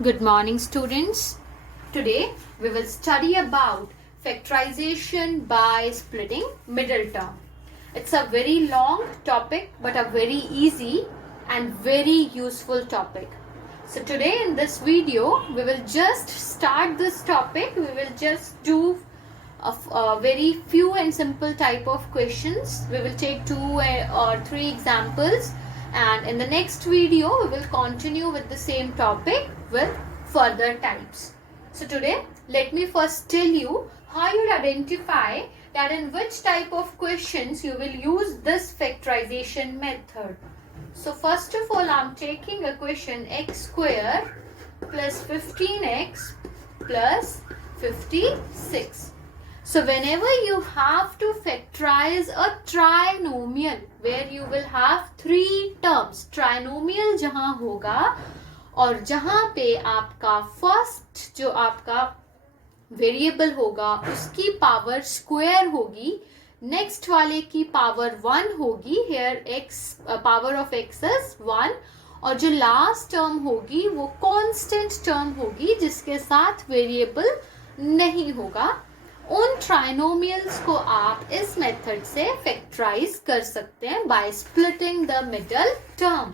Good morning, students. Today we will study about factorization by splitting middle term. It's a very long topic but a very easy and very useful topic. So today in this video we will just start this topic. We will just do a very few and simple type of questions. We will take 2 or 3 examples, and in the next video we will continue with the same topic with further types. So today let me first tell you how you identify that in which type of questions you will use this factorization method. So first of all, I am taking a question x square plus 15x plus 56. So whenever you have to factorize a trinomial where you will have 3 terms, trinomial जहाँ होगा और जहाँ पे आपका first जो आपका variable होगा उसकी पावर स्क्वायर होगी, नेक्स्ट वाले की पावर 1 होगी, here x power of x is 1, और जो लास्ट टर्म होगी वो कांस्टेंट टर्म होगी जिसके साथ वेरिएबल नहीं होगा. उन ट्राइनोमियल्स को आप इस मेथड से फैक्टराइज कर सकते हैं by splitting the middle term.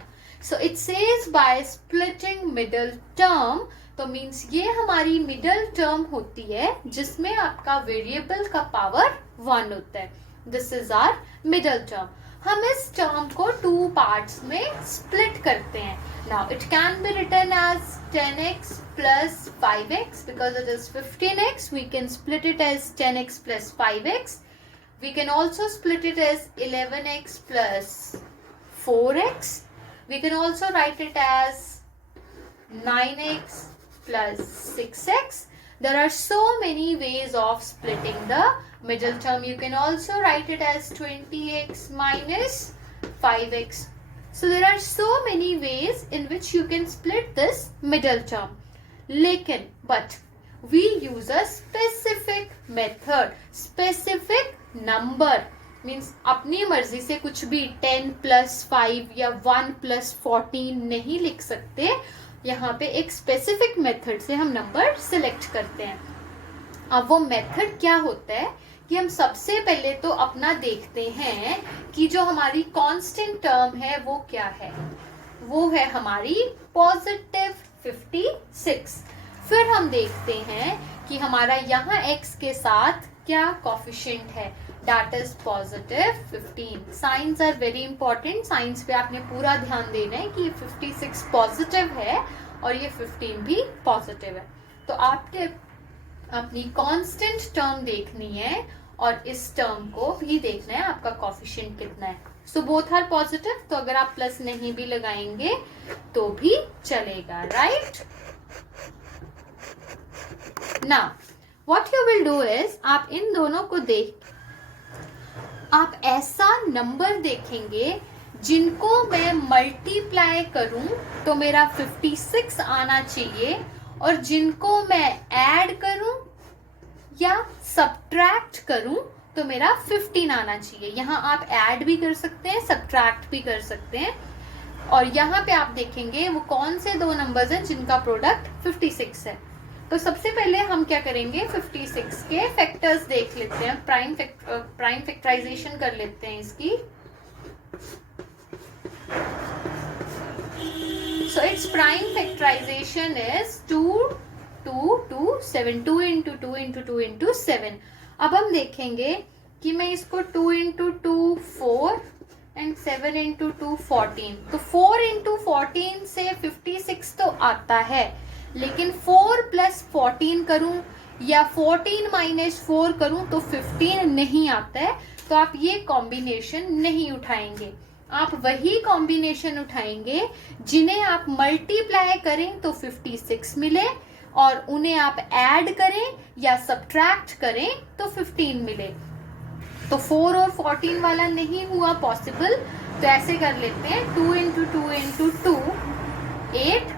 So it says by splitting middle term, तो मीन्स ये हमारी मिडल टर्म होती है जिसमें आपका वेरिएबल का पावर 1 होता है. This is our middle term. हम इस टर्म को 2 पार्ट्स में स्प्लिट करते हैं. Now it can be written as 10x plus 5x because it is 15x. We can split it as 10x plus 5x. We can also split it as 11x plus 4x. We can also write it as 9x plus 6x. There are so many ways of splitting the middle term. You can also write it as 20x minus 5x. So there are so many ways in which you can split this middle term. लेकिन but we use a specific method, specific number means अपनी मर्जी से कुछ भी 10 plus 5 या 1 plus 14 नहीं लिख सकते. यहाँ पे एक स्पेसिफिक मेथड से हम नंबर सिलेक्ट करते हैं. अब वो मेथड क्या होता है कि हम सबसे पहले तो अपना देखते हैं कि जो हमारी कांस्टेंट टर्म है वो क्या है. वो है हमारी पॉजिटिव 56. फिर हम देखते हैं कि हमारा यहाँ x के साथ क्या कोफिशिएंट है, that is positive 15. Signs are very important. Signs पे आपने पूरा ध्यान देना है कि 56 पॉजिटिव है और ये 15 भी पॉजिटिव है. तो आपके अपनी कांस्टेंट टर्म देखनी है और इस टर्म को भी देखना है आपका कोफिशिएंट कितना है. सो बोथ आर पॉजिटिव, तो अगर आप प्लस नहीं भी लगाएंगे तो भी चलेगा, right. Now what you will do is आप इन दोनों को देख आप ऐसा नंबर देखेंगे जिनको मैं मल्टीप्लाई करूं तो मेरा 56 आना चाहिए, और जिनको मैं ऐड करूं या सब्ट्रैक्ट करूं तो मेरा 15 आना चाहिए. यहाँ आप ऐड भी कर सकते हैं, सब्ट्रैक्ट भी कर सकते हैं. और यहाँ पे आप देखेंगे वो कौन से 2 नंबर्स हैं जिनका प्रोडक्ट 56 है. तो सबसे पहले हम क्या करेंगे, 56 के फैक्टर्स देख लेते हैं, प्राइम फैक्टराइजेशन कर लेते हैं इसकी. So it's prime factorization is 2 2 2 7. 2 into 2 into 2 into 7. अब हम देखेंगे कि मैं इसको 2 into 2 4 and 7 into 2 14. तो 4 into 14 से 56 तो आता है, लेकिन 4 plus 14 करूं या 14 minus 4 करूं तो 15 नहीं आता है. तो आप ये कॉम्बिनेशन नहीं उठाएंगे. आप वही कॉम्बिनेशन उठाएंगे जिन्हें आप मल्टीप्लाई करें तो 56 मिले, और उन्हें आप ऐड करें या सब्ट्रैक्ट करें तो 15 मिले. तो 4 और 14 वाला नहीं हुआ पॉसिबल, तो ऐसे कर लेते हैं 2 into 2 into 2 8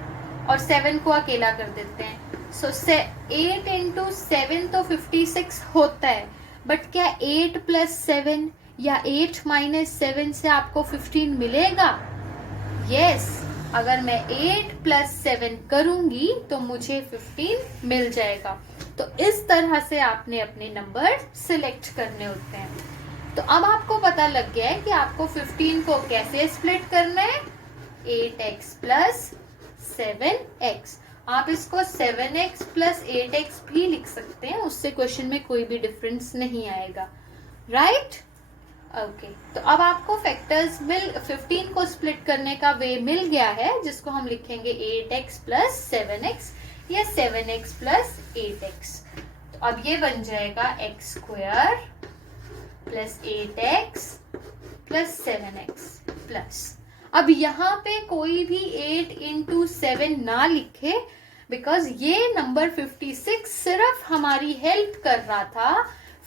और 7 को अकेला कर देते हैं. सो 8 into 7 तो 56 होता है, बट क्या 8 plus 7 या 8 minus 7 से आपको 15 मिलेगा? यस, अगर मैं 8 प्लस 7 करूंगी तो मुझे 15 मिल जाएगा। तो इस तरह से आपने अपने नंबर सिलेक्ट करने होते हैं। तो अब आपको पता लग गया है कि आपको 15 को कैसे स्प्लिट करना है। 8x plus 7x। आप इसको 7x प्लस 8x भी लिख सकते हैं, उससे क्वेश्चन में कोई भी डिफरेंस नहीं आएगा, राइट? ओके, तो अब आपको फैक्टर्स 15 को स्प्लिट करने का वे मिल गया है, जिसको हम लिखेंगे 8x प्लस 7x या 7x प्लस 8x। तो अब ये बन जाएगा x square plus 8x plus 7x plus, अब यहाँ पे कोई भी 8 इंटू 7 ना लिखे, बिकॉज ये नंबर 56 सिर्फ हमारी हेल्प कर रहा था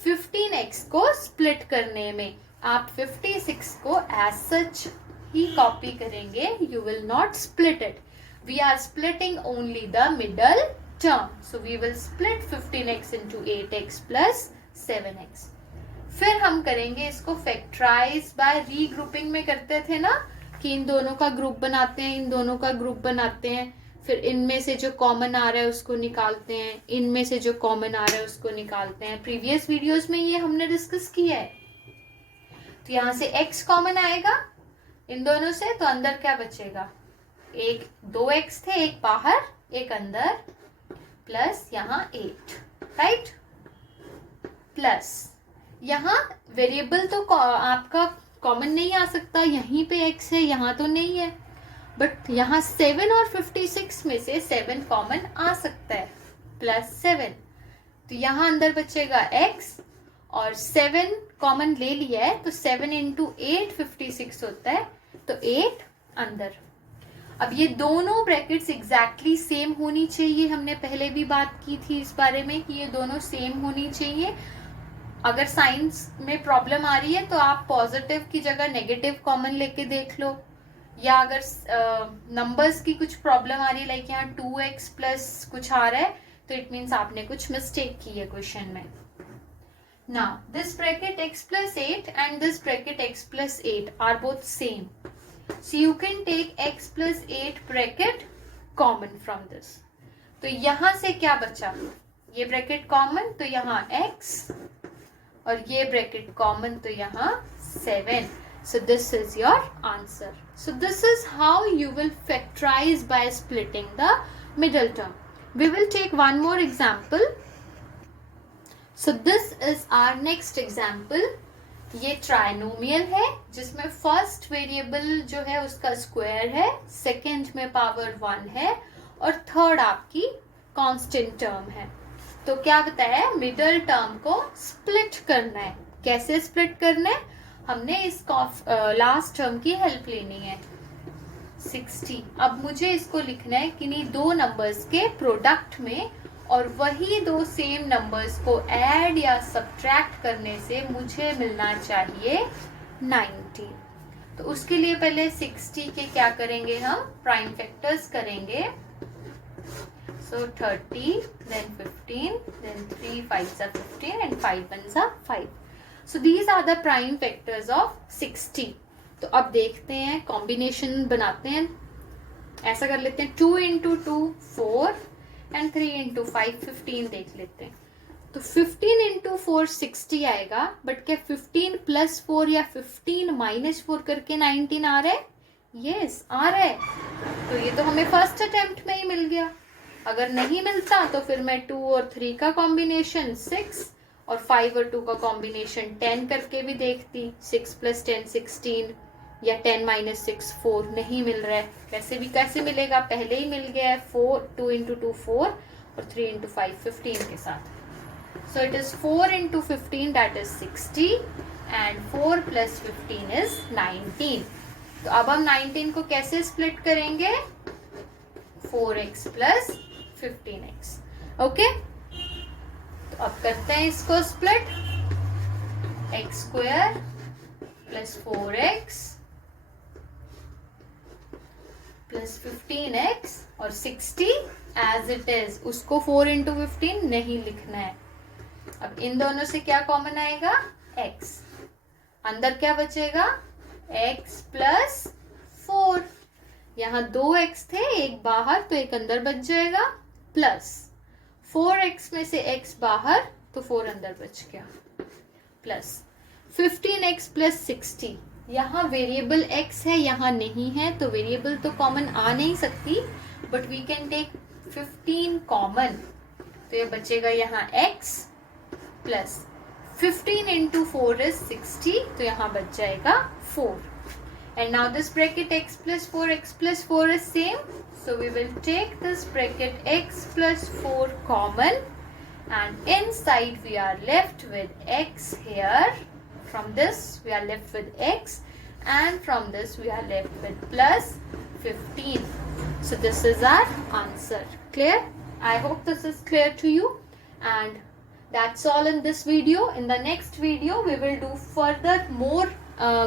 15x को स्प्लिट करने में। आप 56 को एज सच ही कॉपी करेंगे, you will not split it. We are splitting only the middle term, so we will split 15x into 8x plus 7x। फिर हम करेंगे इसको फैक्टराइज बाय रीग्रुपिंग में करते थे ना, कि इन दोनों का ग्रुप बनाते हैं, इन दोनों का ग्रुप बनाते हैं, फिर इनमें से जो कॉमन आ रहा है उसको निकालते हैं, इनमें से जो कॉमन आ रहा है उसको निकालते हैं। प्रीवियस वीडियोस में ये हमने डिस्कस किया है। तो यहाँ से x कॉमन आएगा इन दोनों से, तो अंदर क्या बचेगा, एक 2x थे, एक बाहर एक अंदर, प्लस यहाँ 8, राइट? प्लस यहाँ वेरिएबल तो आपका कॉमन नहीं आ सकता, यहीं पे x है, यहाँ तो नहीं है, बट यहाँ 7 और 56 में से 7 कॉमन आ सकता है, प्लस 7। तो यहाँ अंदर बचेगा x, और 7 कॉमन ले लिया है, तो 7 इंटू 8 56 होता है, तो 8 अंदर। अब ये दोनों ब्रैकेट्स एग्जैक्टली सेम होनी चाहिए, हमने पहले भी बात की थी इस बारे में कि ये दोनों सेम होनी चाहिए। अगर साइंस में प्रॉब्लम आ रही है तो आप पॉजिटिव की जगह नेगेटिव कॉमन लेके देख लो, या अगर नंबर्स की कुछ प्रॉब्लम आ रही है, लाइक यहाँ 2x प्लस कुछ आ रहा है, तो इट मीन्स आपने कुछ मिस्टेक की है क्वेश्चन में। Now this bracket x plus 8 and this bracket x plus 8 are both same, so you can take x plus 8 bracket common from this। तो यहाँ से क्या बचा, ये ब्रैकेट कॉमन, तो यहाँ x, और ये ब्रैकेट कॉमन, तो यहाँ 7। So this is your answer. So this is how you will factorize by splitting the middle term. We will take one more example. So this is our next example. ये trinomial है जिसमें first variable जो है उसका square है, second में power 1 है, और थर्ड आपकी कांस्टेंट टर्म है। तो क्या बताया, मिडल टर्म को स्प्लिट करना है। कैसे स्प्लिट करना है, हमने इस लास्ट टर्म की हेल्प लेनी है 60। अब मुझे इसको लिखना है किन्हीं दो नंबर्स के प्रोडक्ट में, और वही दो सेम नंबर्स को ऐड या सब्ट्रैक्ट करने से मुझे मिलना चाहिए 90। तो उसके लिए पहले 60 के क्या करेंगे, हम प्राइम फैक्टर्स करेंगे। So 30, then 15, then 3 5s are 15 and 5 1s are 5. So these are the prime factors of 60. तो अब देखते हैं, कॉम्बिनेशन बनाते हैं। ऐसा कर लेते हैं 2 into 2 4 and 3 into 5 15 देख लेते हैं। तो 15 into 4 60 आएगा, बट क्या 15 plus 4 या 15 minus 4 करके 19 आ रहा है? यस आ रहा है। तो ये तो हमें फर्स्ट अटेम्प्ट में ही मिल गया। अगर नहीं मिलता तो फिर मैं 2 और 3 का कॉम्बिनेशन 6 और 5 और 2 का कॉम्बिनेशन 10 करके भी देखती। 6 + 10 16, या 10 - 6 4 नहीं मिल रहा है, वैसे भी कैसे मिलेगा, पहले ही मिल गया है 4 2 into 2 4 और 3 into 5 15 के साथ। So it is 4 into 15 that is 60 and 4 + 15 is 19। तो अब हम 19 को कैसे स्प्लिट करेंगे, 4x + 15x। ओके, तो अब करते हैं इसको स्प्लिट, x² + 4x + 15x और 60 एज इट इज, उसको 4 into 15 नहीं लिखना है। अब इन दोनों से क्या कॉमन आएगा, x, अंदर क्या बचेगा, x + 4। यहाँ 2x थे, एक बाहर तो एक अंदर बच जाएगा, प्लस 4x में से x बाहर तो 4 अंदर बच गया, प्लस 15x प्लस 60। यहाँ वेरिएबल x है, यहाँ नहीं है, तो वेरिएबल तो कॉमन आ नहीं सकती, but we can take 15 common, तो ये बचेगा यहाँ x प्लस 15 इंटू 4 इज 60, तो यहाँ बच जाएगा 4. And now this bracket x plus 4 is same, so we will take this bracket x plus 4 common, and inside we are left with x here. From this we are left with x, and from this we are left with plus 15. So this is our answer. Clear? I hope this is clear to you, and that's all in this video. In the next video we will do further more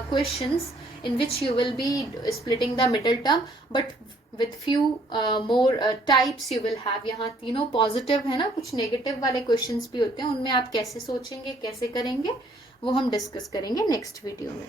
questions in which you will be splitting the middle term, but with few more types you will have. यहाँ तीनों positive है ना, कुछ negative वाले questions भी होते हैं, उनमें आप कैसे सोचेंगे, कैसे करेंगे, वो हम डिस्कस करेंगे नेक्स्ट वीडियो में.